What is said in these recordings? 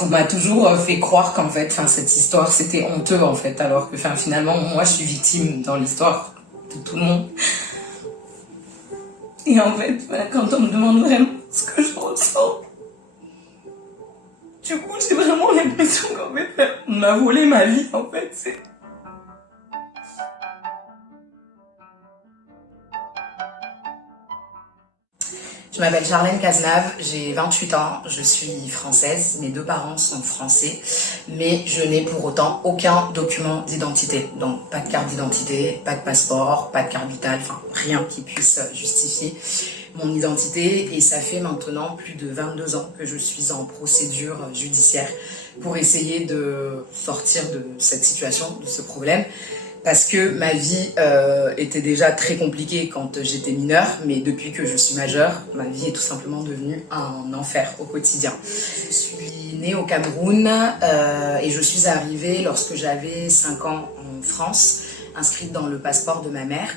On m'a toujours fait croire qu'en fait, cette histoire, c'était honteux en fait, alors que finalement, moi, je suis victime dans l'histoire de tout le monde. Et en fait, quand on me demande vraiment ce que je ressens, du coup, j'ai vraiment l'impression qu'en fait, on m'a volé ma vie, en fait. Je m'appelle Charlène Cazenave, j'ai 28 ans, je suis française, mes deux parents sont français, mais je n'ai pour autant aucun document d'identité. Donc pas de carte d'identité, pas de passeport, pas de carte vitale, rien qui puisse justifier mon identité. Et ça fait maintenant plus de 22 ans que je suis en procédure judiciaire pour essayer de sortir de cette situation, de ce problème. Parce que ma vie était déjà très compliquée quand j'étais mineure, mais depuis que je suis majeure, ma vie est tout simplement devenue un enfer au quotidien. Je suis née au Cameroun et je suis arrivée lorsque j'avais 5 ans en France, inscrite dans le passeport de ma mère.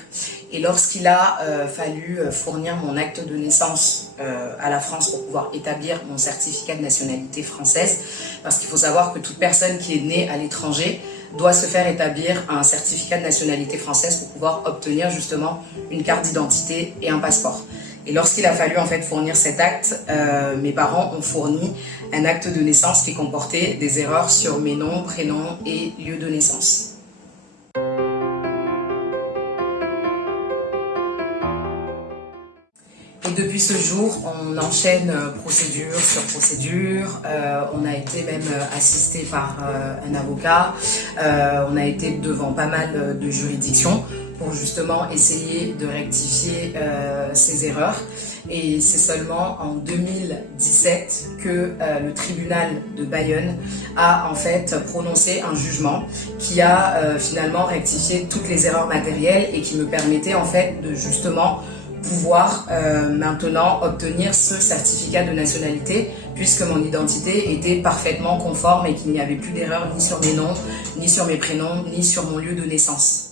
Et lorsqu'il a fallu fournir mon acte de naissance à la France pour pouvoir établir mon certificat de nationalité française, parce qu'il faut savoir que toute personne qui est née à l'étranger doit se faire établir un certificat de nationalité française pour pouvoir obtenir justement une carte d'identité et un passeport. Et lorsqu'il a fallu en fait fournir cet acte, mes parents ont fourni un acte de naissance qui comportait des erreurs sur mes noms, prénoms et lieu de naissance. Et depuis ce jour, on enchaîne procédure sur procédure. On a été même assisté par un avocat. On a été devant pas mal de juridictions pour justement essayer de rectifier ces erreurs. Et c'est seulement en 2017 que le tribunal de Bayonne a en fait prononcé un jugement qui a finalement rectifié toutes les erreurs matérielles et qui me permettait en fait de justement pouvoir maintenant obtenir ce certificat de nationalité puisque mon identité était parfaitement conforme et qu'il n'y avait plus d'erreur ni sur mes noms, ni sur mes prénoms, ni sur mon lieu de naissance.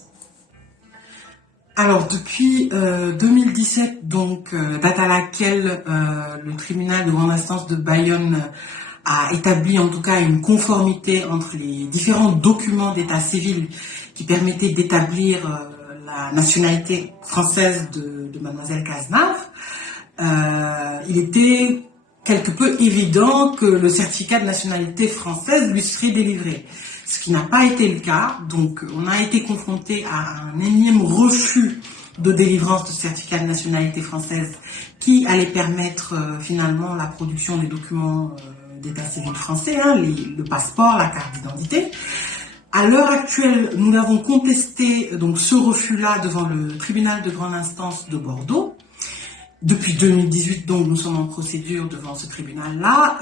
Alors depuis 2017, donc date à laquelle le tribunal de grande instance de Bayonne a établi en tout cas une conformité entre les différents documents d'état civil qui permettaient d'établir la nationalité française de mademoiselle Cazenave, il était quelque peu évident que le certificat de nationalité française lui serait délivré. Ce qui n'a pas été le cas, donc on a été confronté à un énième refus de délivrance de certificat de nationalité française qui allait permettre finalement la production des documents d'état civil français, le passeport, la carte d'identité. À l'heure actuelle, nous avons contesté donc ce refus-là devant le tribunal de grande instance de Bordeaux. Depuis 2018, donc, nous sommes en procédure devant ce tribunal-là.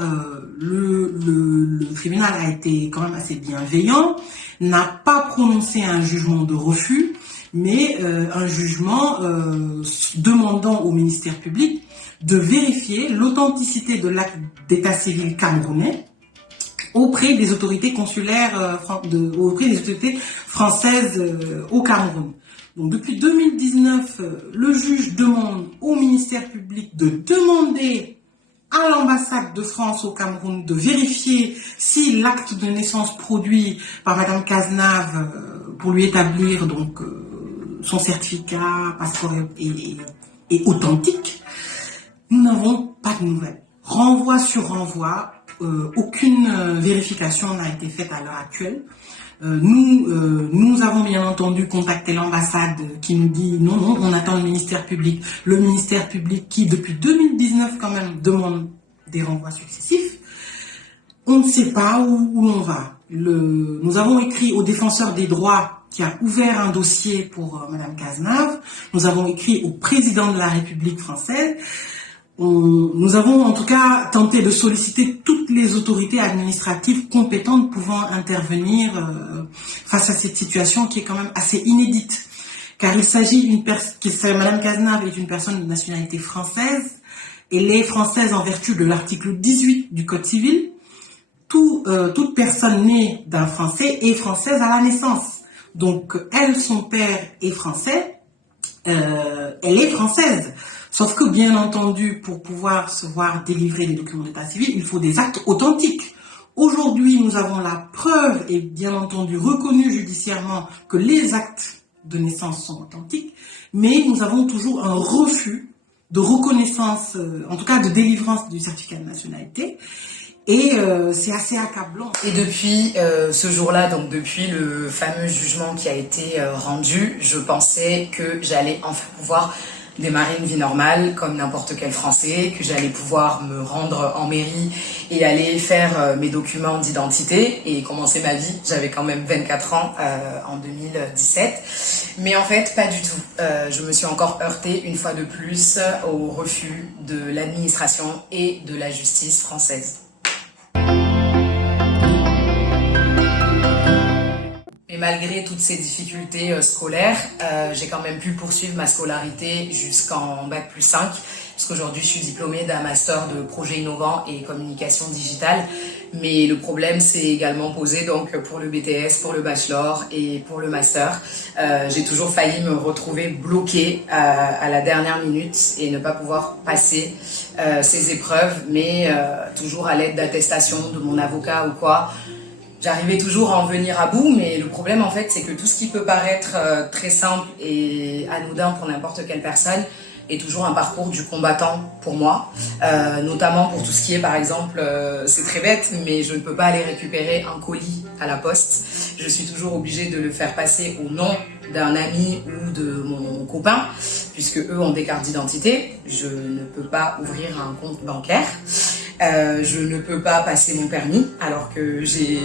Le tribunal a été quand même assez bienveillant, n'a pas prononcé un jugement de refus, mais un jugement demandant au ministère public de vérifier l'authenticité de l'acte d'état civil camerounais auprès des autorités consulaires, auprès des autorités françaises au Cameroun. Donc depuis 2019, le juge demande au ministère public de demander à l'ambassade de France au Cameroun de vérifier si l'acte de naissance produit par madame Cazenave pour lui établir donc son certificat, passeport est authentique. Nous n'avons pas de nouvelles. Renvoi sur renvoi, aucune vérification n'a été faite à l'heure actuelle. Nous avons bien entendu contacté l'ambassade qui nous dit non, on attend le ministère public. Le ministère public qui, depuis 2019 quand même, demande des renvois successifs. On ne sait pas où l'on va. Nous avons écrit au défenseur des droits qui a ouvert un dossier pour madame Cazenave. Nous avons écrit au président de la République française. Nous avons en tout cas tenté de solliciter toutes les autorités administratives compétentes pouvant intervenir face à cette situation qui est quand même assez inédite. Car il s'agit madame Cazenave est une personne de nationalité française. Elle est française en vertu de l'article 18 du Code civil. Toute personne née d'un Français est française à la naissance. Donc elle, son père est français, elle est française. Sauf que, bien entendu, pour pouvoir se voir délivrer des documents d'état civil, il faut des actes authentiques. nous avons la preuve et bien entendu reconnu judiciairement que les actes de naissance sont authentiques, mais nous avons toujours un refus de reconnaissance, en tout cas de délivrance du certificat de nationalité. Et c'est assez accablant. Et depuis ce jour-là, donc depuis le fameux jugement qui a été rendu, je pensais que j'allais enfin pouvoir démarrer une vie normale comme n'importe quel Français, que j'allais pouvoir me rendre en mairie et aller faire mes documents d'identité et commencer ma vie. J'avais quand même 24 ans en 2017. Mais en fait, pas du tout. Je me suis encore heurtée une fois de plus au refus de l'administration et de la justice française. Et malgré toutes ces difficultés scolaires, j'ai quand même pu poursuivre ma scolarité jusqu'en Bac+5, puisqu'aujourd'hui je suis diplômée d'un master de projet innovant et communication digitale. Mais le problème s'est également posé donc pour le BTS, pour le bachelor et pour le master. J'ai toujours failli me retrouver bloquée à la dernière minute et ne pas pouvoir passer ces épreuves, mais toujours à l'aide d'attestations de mon avocat ou quoi. J'arrivais toujours à en venir à bout, mais le problème en fait c'est que tout ce qui peut paraître très simple et anodin pour n'importe quelle personne est toujours un parcours du combattant pour moi, notamment pour tout ce qui est par exemple, c'est très bête, mais je ne peux pas aller récupérer un colis à la poste. Je suis toujours obligée de le faire passer au nom d'un ami ou de mon copain, puisque eux ont des cartes d'identité. Je ne peux pas ouvrir un compte bancaire. Je ne peux pas passer mon permis alors que j'ai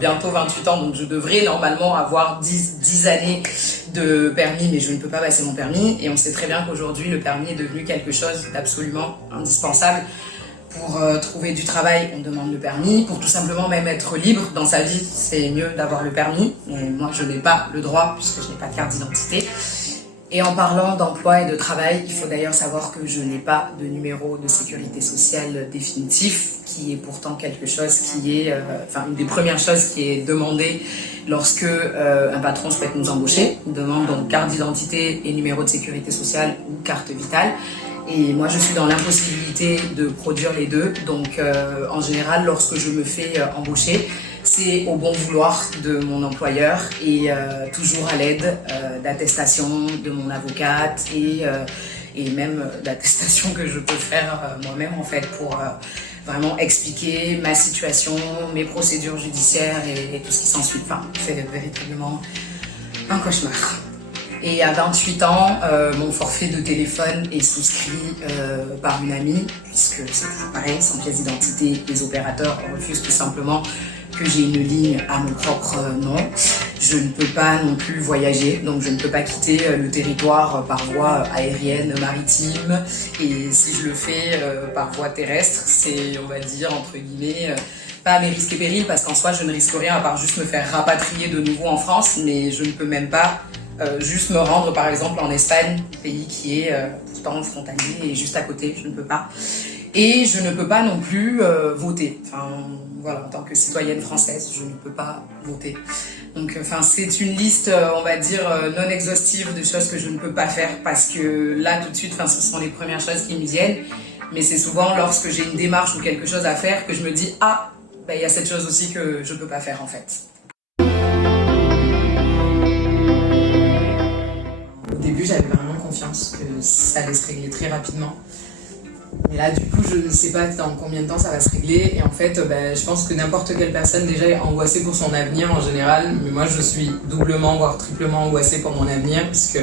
bientôt 28 ans, donc je devrais normalement avoir 10 années de permis, mais je ne peux pas passer mon permis. Et on sait très bien qu'aujourd'hui le permis est devenu quelque chose d'absolument indispensable. Pour trouver du travail, on demande le permis. Pour tout simplement même être libre dans sa vie, c'est mieux d'avoir le permis. Et moi, je n'ai pas le droit puisque je n'ai pas de carte d'identité. Et en parlant d'emploi et de travail, il faut d'ailleurs savoir que je n'ai pas de numéro de sécurité sociale définitif, qui est pourtant quelque chose qui est, une des premières choses qui est demandée lorsque un patron souhaite nous embaucher. Il demande donc carte d'identité et numéro de sécurité sociale ou carte vitale. Et moi, je suis dans l'impossibilité de produire les deux. Donc, en général, lorsque je me fais embaucher, c'est au bon vouloir de mon employeur et toujours à l'aide d'attestations de mon avocate et même d'attestations que je peux faire moi-même en fait pour vraiment expliquer ma situation, mes procédures judiciaires et tout ce qui s'ensuit. Enfin, c'est véritablement un cauchemar. Et à 28 ans, mon forfait de téléphone est souscrit par une amie, puisque c'est toujours pareil, sans pièce d'identité, les opérateurs refusent tout simplement que j'ai une ligne à mon propre nom. Je ne peux pas non plus voyager, donc je ne peux pas quitter le territoire par voie aérienne, maritime. Et si je le fais par voie terrestre, c'est, on va dire, entre guillemets, pas à mes risques et périls, parce qu'en soi, je ne risque rien à part juste me faire rapatrier de nouveau en France, mais je ne peux même pas juste me rendre par exemple en Espagne, pays qui est pourtant frontalier et juste à côté, je ne peux pas. Et je ne peux pas non plus voter. Enfin, voilà, en tant que citoyenne française, je ne peux pas voter. Donc, c'est une liste, on va dire, non exhaustive de choses que je ne peux pas faire parce que là, tout de suite, ce sont les premières choses qui me viennent. Mais c'est souvent lorsque j'ai une démarche ou quelque chose à faire que je me dis « Ah, il y a cette chose aussi que je ne peux pas faire en fait ». Au début, j'avais vraiment confiance que ça allait se régler très rapidement. Mais là, du coup, je ne sais pas dans combien de temps ça va se régler. Et en fait, je pense que n'importe quelle personne déjà est angoissée pour son avenir en général. Mais moi, je suis doublement, voire triplement angoissée pour mon avenir puisque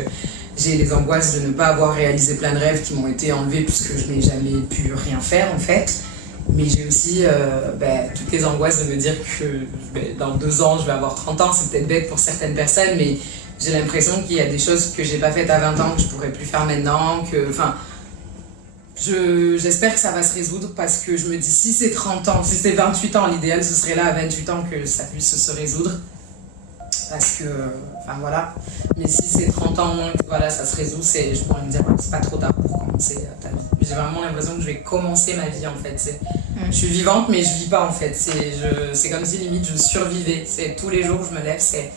j'ai les angoisses de ne pas avoir réalisé plein de rêves qui m'ont été enlevés puisque je n'ai jamais pu rien faire en fait. Mais j'ai aussi toutes les angoisses de me dire que dans 2 ans, je vais avoir 30 ans. C'est peut-être bête pour certaines personnes, mais j'ai l'impression qu'il y a des choses que j'ai pas faites à 20 ans que je pourrais plus faire maintenant. J'espère que ça va se résoudre parce que je me dis si c'est 30 ans, si c'est 28 ans, l'idéal ce serait là à 28 ans que ça puisse se résoudre. Parce que, voilà. Mais si c'est 30 ans, voilà, ça se résout, je pourrais me dire, c'est pas trop tard pour commencer ta vie. J'ai vraiment l'impression que je vais commencer ma vie en fait. Je suis vivante mais je vis pas en fait. C'est comme si limite je survivais. Tous les jours je me lève, c'est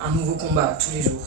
un nouveau combat, tous les jours.